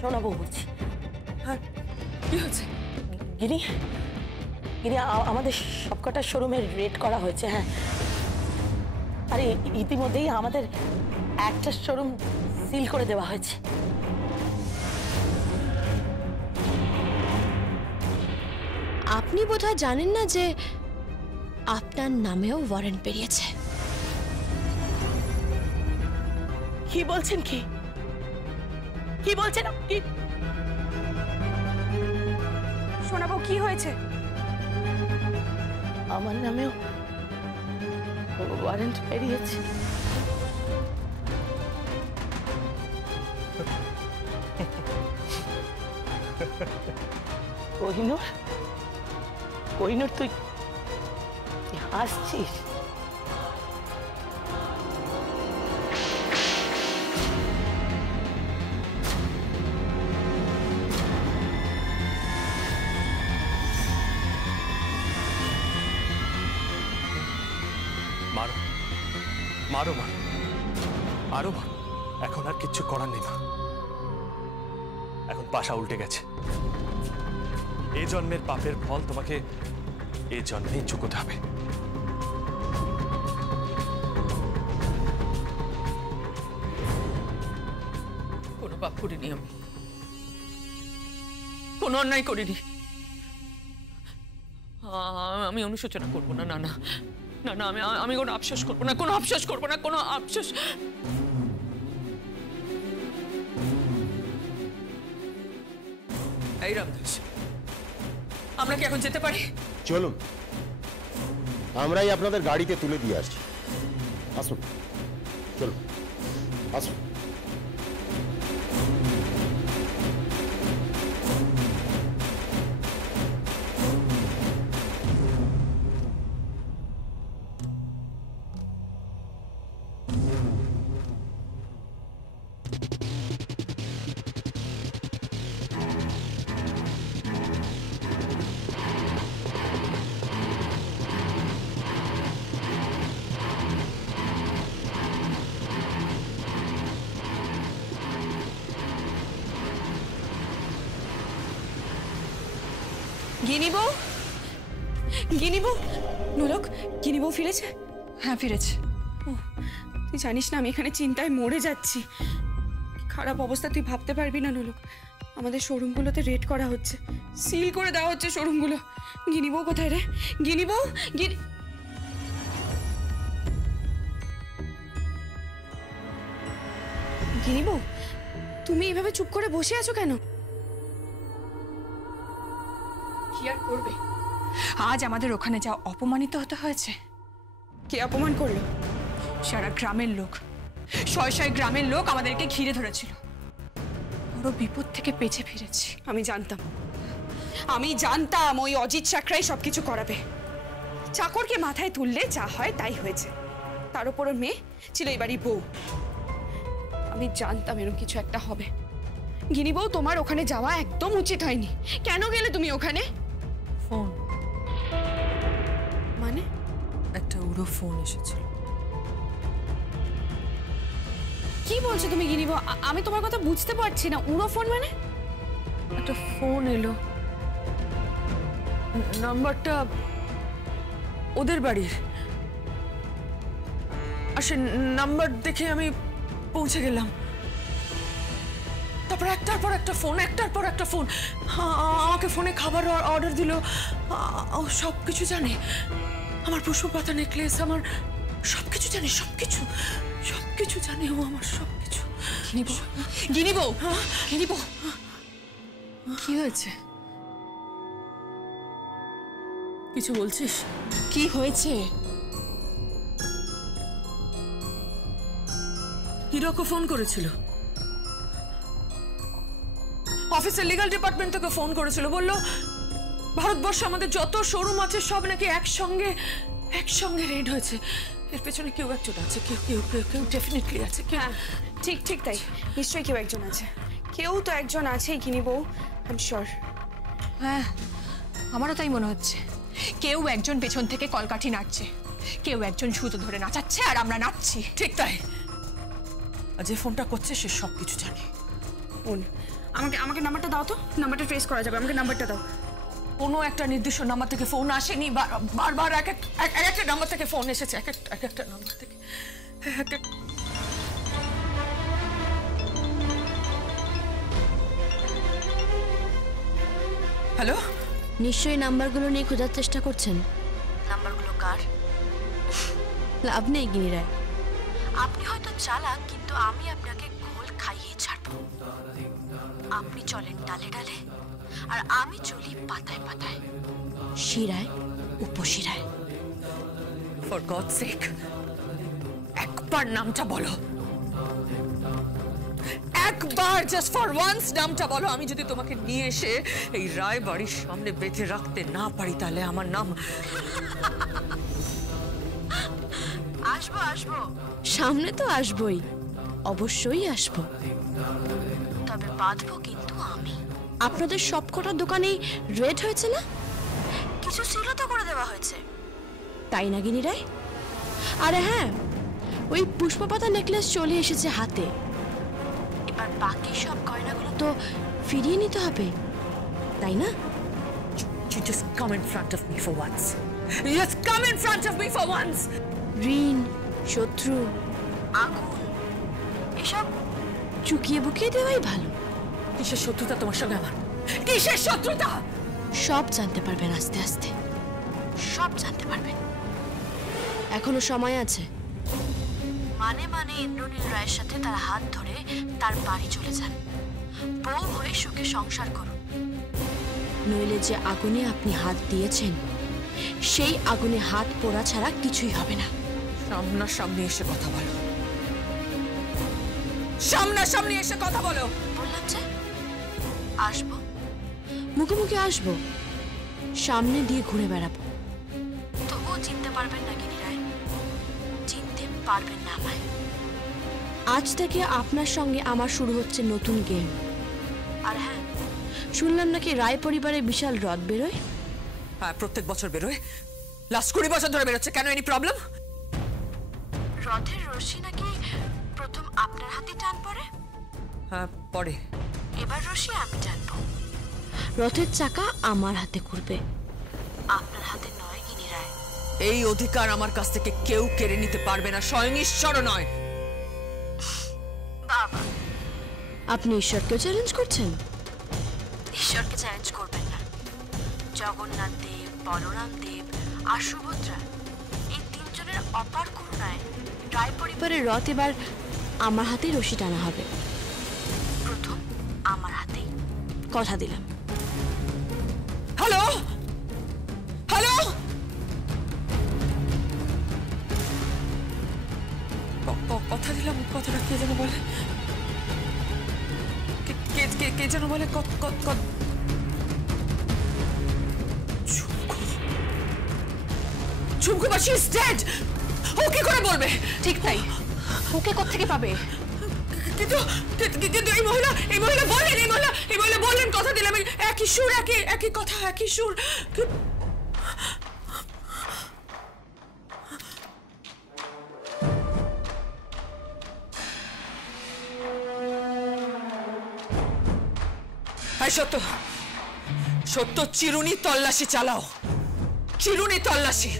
শোনাবো বলছি। হ্যাঁ, কি হয়েছে? গিনি গিনি আমাদের সবকটা শোরুমের রেড করা হয়েছে। হ্যাঁ, আরে ইতিমধ্যেই আমাদের একটা শোরুম সিল করে দেওয়া হয়েছে। আপনি বোধহয় জানেন না যে আপনার নামেও ওয়ারেন্ট বেরিয়েছে। কি বলছেন? কি বলছেন আপনি? শোনাবো কি হয়েছে? আমার নামেও ওয়ারেন্ট বেরিয়েছে। কোহিনূর, কোহিনূর তুই হাসছিস? মারো মারো মা, আরো মারো। এখন আর কিচ্ছু করার নেই মা, এখন পাশা উল্টে গেছে। এই জন্মের পাপের ফল তোমাকে এই জন্মেই চুকোতে হবে। কোনো পাপ করিনি আমি, কোনো অন্যায় করিনি। আমি অনুশোচনা করবো না। না না না না, আমি কোনো আফসোস করবো না, কোনো আফসোস করবো না, কোনো আফসোস। এই রামদাস, আমরা কি এখন যেতে পারি? চলুন, আমরাই আপনাদের গাড়িতে তুলে দিয়ে আসছি। আসুন, চলুন, আসুন। গিনিবো, গিনিবো, নোলক, গিনিবো ফিরেছে? হ্যাঁ, ফিরেছে। তুই জানিস না আমি এখানে চিন্তায় মরে যাচ্ছি। খারাপ অবস্থা তুই ভাবতে পারবি না নোলক। আমাদের শোরুমগুলোতে রেড করা হচ্ছে, সিল করে দেওয়া হচ্ছে শোরুমগুলো। গিনিবো কোথায় রে? গিনিবো, গিনিবো, তুমি এইভাবে চুপ করে বসে আছো কেন? কি আর করবে, আজ আমাদের ওখানে যা অপমানিত হতে হয়েছে। কে অপমান করলো? সারা গ্রামের লোক, শয় শয় গ্রামের লোক আমাদেরকে ঘিরে ধরেছিল। বড় বিপদ থেকে বেঁচে ফিরেছি। আমি জানতাম ওই অজিত চাকরাই সবকিছু করাবে। চাকরকে মাথায় তুললে যা হয় তাই হয়েছে। তার উপর ওর মেয়ে ছিল এই বাড়ির বউ। আমি জানতাম এরকম কিছু একটা হবে। গিনি বউ, তোমার ওখানে যাওয়া একদম উচিত হয়নি। কেন গেলে তুমি ওখানে? ফোন মানে? একটা উড়ো ফোন এসেছিল। কি বলছো তুমি গিনি বউ? আমি তোমার কথা বুঝতে পারছি না। উড়ো ফোন মানে? একটা ফোন এলো, নাম্বারটা ওদের বাড়ির। আর সে নাম্বার দেখে আমি পৌঁছে গেলাম। তারপর একটার পর একটা ফোন, একটার পর একটা ফোন। আমাকে ফোনে খাবার অর্ডার দিল। সব কিছু জানে, আমার পুষ্পপাতা নেকলেস, আমার সবকিছু জানে, সবকিছু সবকিছু জানে ও, আমার সবকিছু। গিনিবো, গিনিবো, কি হয়েছে? কিছু বলছিস? কি হয়েছে? হিরোকে ফোন করেছিল, অফিসের লিগ্যাল ডিপার্টমেন্ট থেকে ফোন করেছিল। বলল ভারতবর্ষে আমাদের যত শোরুম আছে সব নাকি একসঙ্গে রেড হয়েছে। এর পেছনে কেউ একজন আছে, কেউ ডেফিনেটলি আছে। হ্যাঁ, ঠিক ঠিক তাই, নিশ্চয়ই কেউ একজন আছে। কেউ তো একজন আছেই গিনি বউ, আই এম শিওর। হ্যাঁ, আমারও তাই মনে হচ্ছে। কেউ একজন পেছন থেকে কলকাঠি নাড়ছে, কেউ একজন সুতো ধরে নাচাচ্ছে, আর আমরা নাচছি। ঠিক তাই, আর যে ফোনটা করছে সে সবকিছু জানে। ফোন, আমাকে নাম্বারটা দাও তো, নাম্বারটা ট্রেস করা যাবে, আমাকে নাম্বারটা দাও। কোনো একটা নির্দিষ্ট নাম্বার থেকে ফোন আসেনি, বারবার এক একটা নাম্বার থেকে ফোন এসেছে, এক একটা নাম্বার থেকে হ্যালো। নিশ্চয়ই নাম্বারগুলো নিয়ে খোঁজার চেষ্টা করছেন। নাম্বারগুলো কার? লাভ নেই গিনি রায়, আপনি হয়তো চালাক, কিন্তু আমি আপনাকে ঘোল খাইয়ে ছাড়বো। আপনি চলেন ডালে ডালে, আর আমি চলি পাতায় পাতায়, শিরায় উপশিরায়। ফর গড সেক, একবার নামটা বলো, একবার জাস্ট ফর ওয়ান্স নামটা বলো। আমি যদি তোমাকে নিয়ে এসে এই রায় বাড়ির সামনে বেঁধে রাখতে না পারি, তাহলে আমার নাম। আসবো আসবো, সামনে তো আসবই, অবশ্যই আসবো, তবে বাঁধবো কিন্তু আমি। আপনাদের সবকটা দোকানেই রেড হয়েছে না? কিছু সিলও করে দেওয়া হয়েছে, তাই না গিনি রায়? আরে হ্যাঁ, ওই পুষ্পপাতা নেকলেস চলে এসেছে হাতে। এবার বাকি সব গয়নাগুলো তো ফিরিয়ে নিতে হবে, তাই না? You just come in front of me for once. Just come in front of me for once. ঋণ, শত্রু, আগুন, এসব চুকিয়ে বুকিয়ে দেওয়াই ভালো। কিসের শত্রুতা তোমার সঙ্গে আমার? কিসের শত্রুতা? সব জানতে পারবেন আস্তে আস্তে, সব জানতে পারবেন। এখনো সময় আছে। মানে ইন্দ্রনীল রায়ের সাথে তার হাত ধরে তার বাড়ি চলে যান, বউ হয়ে সুখে সংসার করুন। নইলে যে আগুনে আপনি হাত দিয়েছেন, সেই আগুনে হাত পোড়া ছাড়া কিছুই হবে না। সামনাসামনি এসে কথা বলো, সামনাসামনি এসে কথা বলো। বললাম যে আসবো, মুখে মুখে আসবো, সামনে দিয়ে ঘুরে বেড়াবো। তবুও চিনতে পারবেন না গিনি রায়, চিনতে পারবেন না আমায়। আজ থেকে আপনার সঙ্গে আমার শুরু হচ্ছে নতুন গেম। আর হ্যাঁ, শুনলাম নাকি রায় পরিবারে বিশাল হ্রদ বেরোয়। হ্যাঁ, প্রত্যেক বছর বেরোয়, লাস্ট 20 বছর ধরে বেরোচ্ছে। কেন, এনি প্রবলেম? রথের রশি নাকি প্রথম আপনার হাতে টান পড়ে। হ্যাঁ, পরে। এবার রশি আমি টানবো, রথের চাকা আমার হাতে ঘুরবে, আপনার হাতে নয় গিনি রায়। এই অধিকার আমার কাছ থেকে কেউ কেড়ে নিতে পারবে না, স্বয়ং ঈশ্বরও নয়। বাবা, আপনি ঈশ্বরকেও চ্যালেঞ্জ করছেন? ঈশ্বরকে চ্যালেঞ্জ করবেন না। জগন্নাথ দেব, বলরাম দেব আর সুভদ্রা, এই তিনজনের অপার করুণায় রায় পরিবারের রথ এবার আমার হাতেই রশি টানা হবে, প্রথম আমার হাতেই, কথা দিলাম। হ্যালো, হ্যালো, কথা দিলাম। কথাটা কে যেন বলে, কে যেন বলে, ঝুমকু, but she is dead. ও কি করে বলবে? ঠিক তাই, ওকে কোত্থেকে পাবে? কিন্তু এই মহিলা বললেন, কথা দিলাম, একই সুর, একই কথা, একই সুর। সত্য চিরুনি তল্লাশি চালাও, চিরুনি তল্লাশি।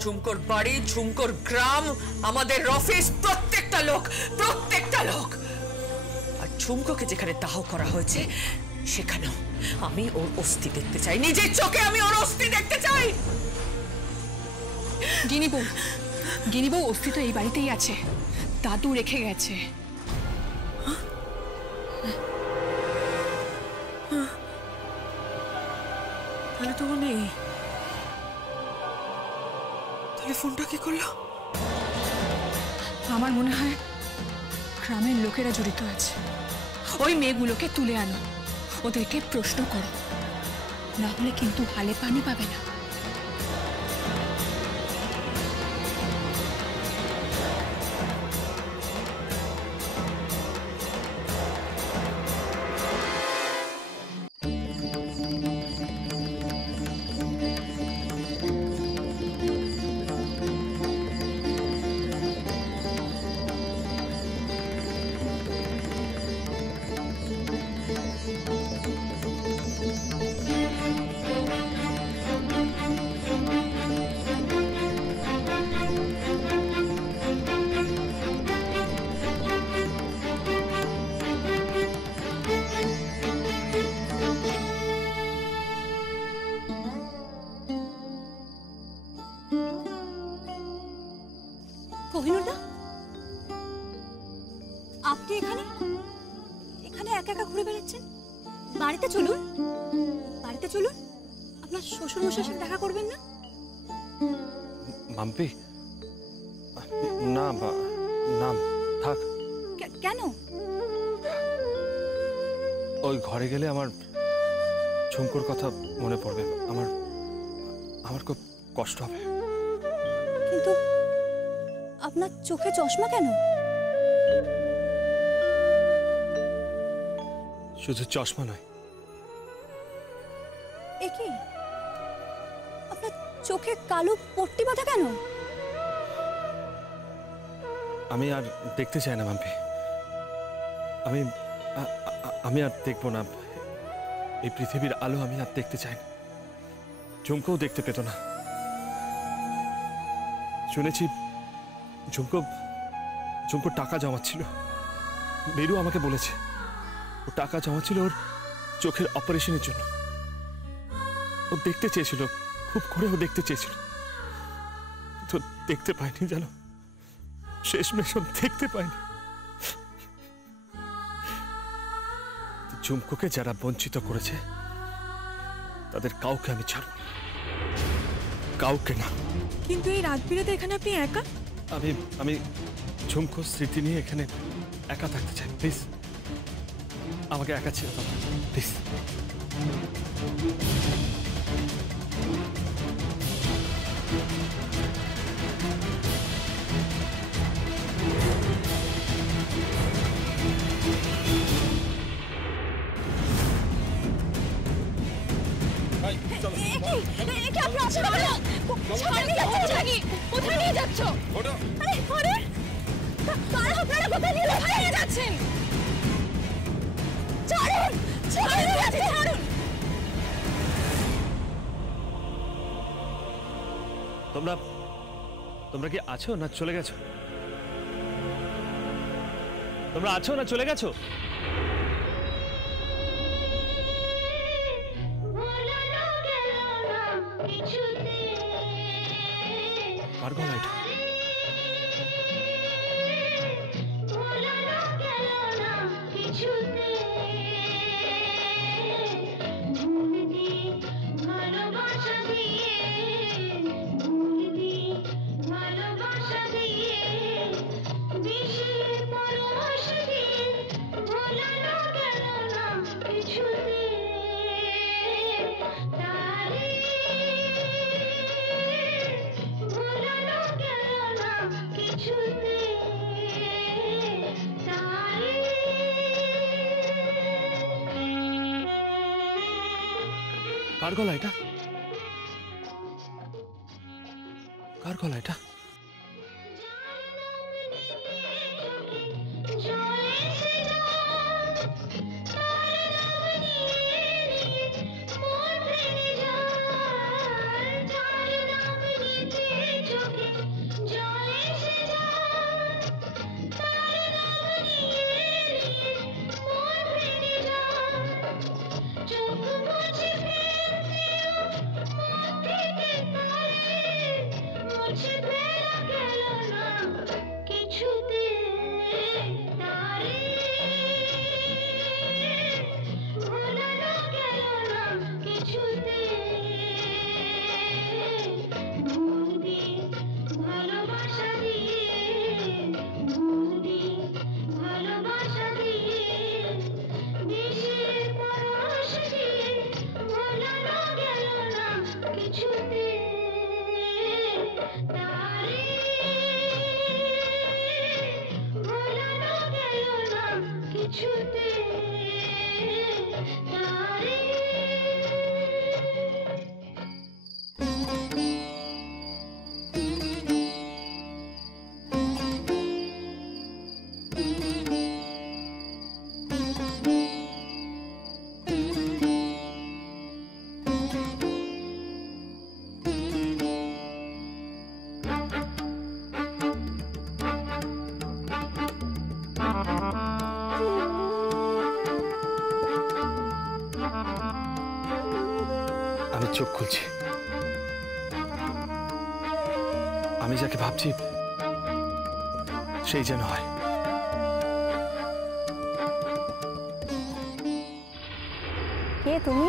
ঝুমকোর বাড়ি, ঝুমকোর গ্রাম, আমাদের অফিস, প্রত্যেকটা লোক। আর ঝুমকোকে যেখানে দাহ করা হয়েছে, সেখানেও আমি ওর অস্থি দেখতে চাই, নিজের চোখে আমি ওর অস্থি দেখতে চাই। গিনি বউ অস্থি তো এই বাড়িতেই আছে, দাদু রেখে গেছে। তাহলে তো নেই, তাহলে ফোনটা কি করলো? আমার মনে হয় গ্রামের লোকেরা জড়িত আছে। ওই মেয়েগুলোকে তুলে আনো, ওদেরকে প্রশ্ন করো, না হলে কিন্তু হালে পানি পাবে না। কোহিনূর দা, আপনি এখানে এখানে একা একা ঘুরে বেড়াচ্ছেন? বাড়িতে চলুন, বাড়িতে চলুন, আপনার শ্বশুর মশাইয়ের সাথে দেখা করবেন না? মাম্পি, না না, থাক। কেন? ওই ঘরে গেলে আমার ঝুমকুর কথা মনে পড়বে, আমার খুব কষ্ট হবে। কিন্তু আপনার চোখে চশমা কেন? শুধু চশমা নয়। এ কি, আপনার চোখে কালো পট্টি বাঁধা কেন? আমি আর দেখতে চাই না মাম্পি, আমি আর দেখবো না এই পৃথিবীর আলো, আমি আর দেখতে চাই না। ঝুমকোও দেখতে পেত না। শুনেছি ঝুমকো টাকা জমাচ্ছিল। মেরু আমাকে বলেছে ও টাকা জমাচ্ছিল ওর চোখের অপারেশনের জন্য। ও দেখতে চেয়েছিল, খুব করে ও দেখতে চেয়েছিল, তো দেখতে পাইনি জানো, শেষমেশ দেখতে পাইনি। ঝুমকোকে যারা বঞ্চিত করেছে তাদের কাউকে আমি ছাড়ব না, কাউকে না। কিন্তু এই রাত বিরাতে এখানে আপনি একা? আমি ঝুমকোর স্মৃতি নিয়ে এখানে একা থাকতে চাই। প্লিজ আমাকে একা ছেড়ে দাও, প্লিজ। কোথায় নিয়ে যাচ্ছ? আপনারা কোথায় নিয়ে যাচ্ছেন? ছাড়ুন, ছাড়ুন। তোমরা কি আছো না চলে গেছো? তোমরা আছো না চলে গেছো? কার গলা এটা? কার গলা এটা? কার গলা এটা? আমি চোখ খুলছি। আমি যাকে ভাবছি সেই যেন হয়। কে তুমি?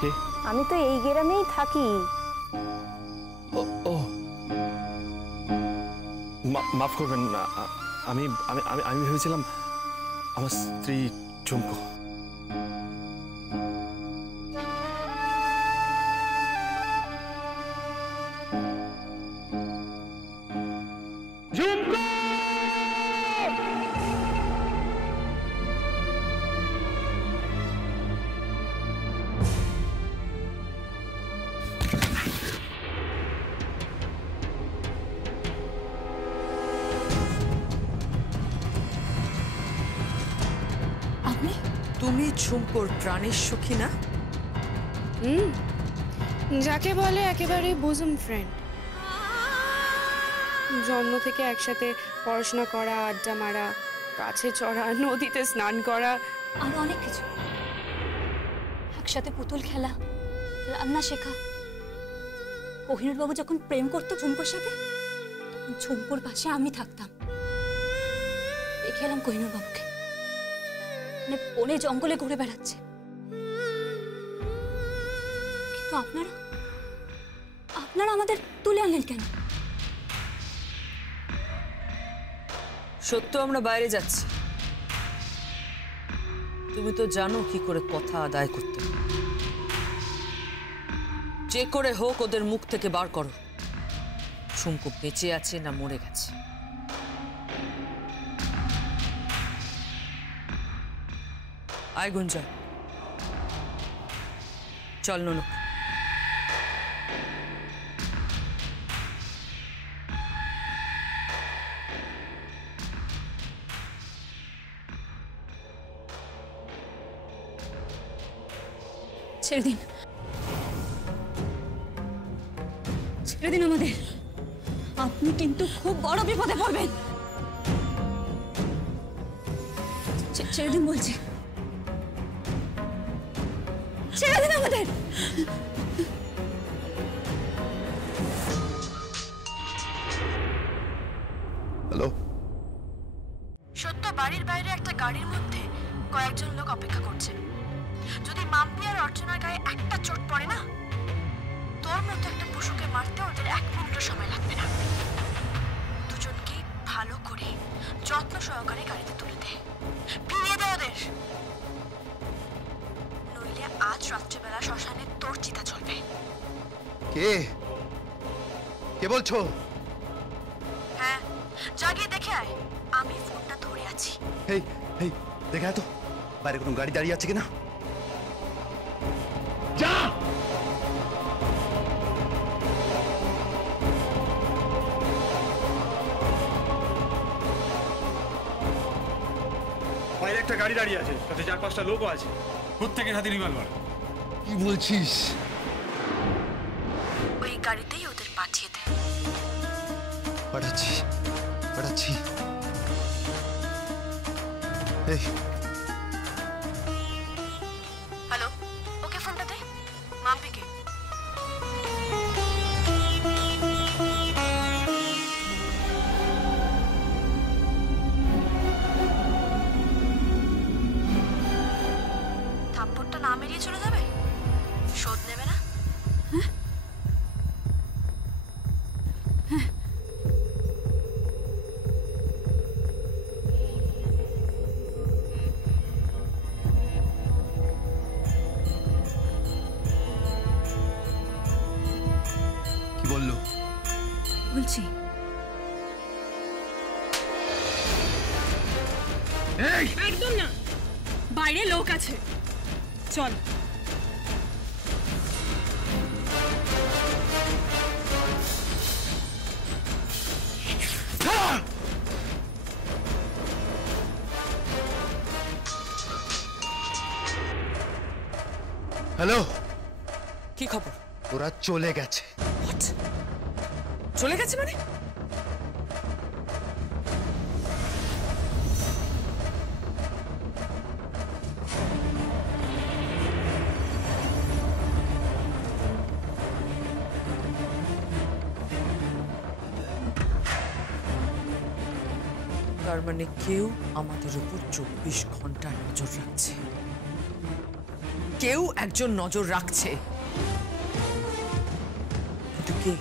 কে? আমি তো এই গ্রামেই থাকি। ও মাফ করবেন, আমি আমি আমি ভেবেছিলাম আমার স্ত্রী চুমকো। তুমি ঝুমকোর প্রাণের সখী না? যাকে বলে একেবারে বুজুম ফ্রেন্ড। জন্ম থেকে একসাথে পড়াশোনা করা, আড্ডা মারা, কাছে চড়া, নদীতে স্নান করা, আরো অনেক কিছু। একসাথে পুতুল খেলা, রান্না শেখা। কোহিনূর বাবু যখন প্রেম করতো ঝুমকোর সাথে, তখন ঝুমকোর পাশে আমি থাকতাম। দেখে এলাম কোহিনূর বাবুকে মানে বনে জঙ্গলে ঘুরে বেড়াচ্ছে। কিন্তু আপনারা আমাদের তুলে আনলেন কেন? সত্য আমরা বাইরে যাচ্ছি, তুমি তো জানো কি করে কথা আদায় করতে। যে করে হোক ওদের মুখ থেকে বার করো, ঝুমকো বেঁচে আছে না মরে গেছে। আয় গুঞ্জন, চল ননক। ছেড়ে দিন, ছেড়ে দিন আমাদের। আপনি কিন্তু খুব বড় বিপদে পড়বেন। ছেড়ে দিন বলছি, ছেড়ে দিন আমাদের। হ্যালো, সত্য বাড়ির বাইরে একটা গাড়ির মধ্যে কয়েকজন লোক অপেক্ষা করছে। যদি মাম্পি আর অর্চনার গায়ে একটা চোট পড়ে না, তোর মতো একটা পশুকে মারতে ওদের 1 মিনিটও সময় লাগবে না। দুজনকেই ভালো করে যত্ন সহকারে গাড়িতে তুলে দে, ফিরিয়ে দে ওদের। নইলে আজ রাত্রেবেলা শ্মশানে তোর চিতা চলবে। কে কে বলছো? হ্যাঁ, জাগিয়ে দেখে আয়, আমি ফোনটা ধরে আছি। এই এই দেখা তো বাইরে কোনো গাড়ি দাঁড়িয়ে আছে কিনা। যা বাইরে একটা গাড়ি দাঁড়িয়ে আছে, তাতে 4-5টা লোকও আছে, প্রত্যেকের হাতে রিভলভার। কি বলছিস? ওই গাড়িতেই ওদের পাঠিয়ে দে। পাঠাচ্ছি পাঠাচ্ছি। এই হ্যালো, ওকে ফোনটা দে, মাম্পিকে। থাপ্পড়টা না মেরিয়ে চলে যাবে, শোধ নেবে না। কি বললো? বলছি একদম না, বাইরে লোক আছে, চল। হ্যালো, কি খবর? ওরা চলে গেছে। চলে গেছে মানে? তার মানে কেউ আমাদের উপর 24 ঘন্টা নজর রাখছে। কেউ একজন নজর রাখছে, কিন্তু কে?